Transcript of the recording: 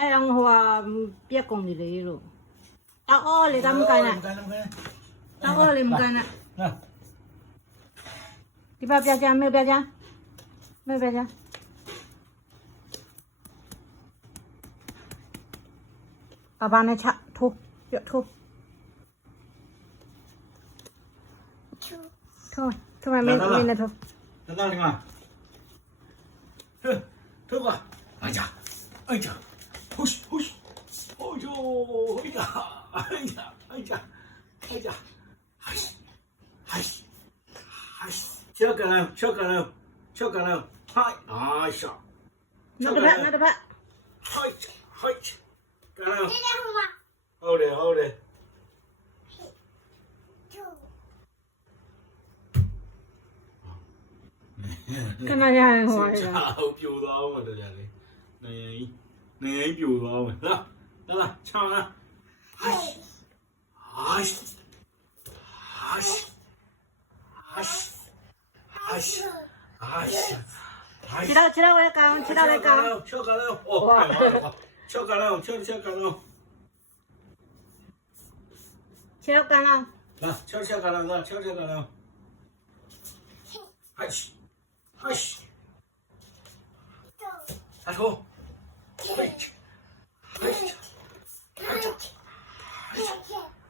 အဲ့တော့ဟိုပြက်ကုန်ပြီလေလို့တောက်အော်လေကမကန်နဲ့တောက်အော်လေမကန်နဲ့ဒီပါပြကြမေပြကြမေပြကြဘာနဲ့ချထိုးပြထိုးထိုးမင်းနဲ့ထိုး等你嘛，这个，哎呀，哎呀，呼吸呼吸，哦呦，哎呀，哎呀，哎呀，哎呀，哎，哎，哎，这个呢，这个呢，这个呢，嗨，哎呀，那得拍，嗨，嗨，这个呢，好的好的。ခဏရရင်ဟိုရာပြိုသွားအောင်တရားလေးနေပြိုသွားအောင်လာချောင်းလားဟိုင်းခြေတော့လည်းကောင်းခြေတော့လည်းကောင်းချောက်ကလည်းโอ้ချောက်ကလည်းချောက်ကလည်းခြေတော့ကန်အောင်လာချောက်ကလည်းဟိုင်းအထောဟိုင်း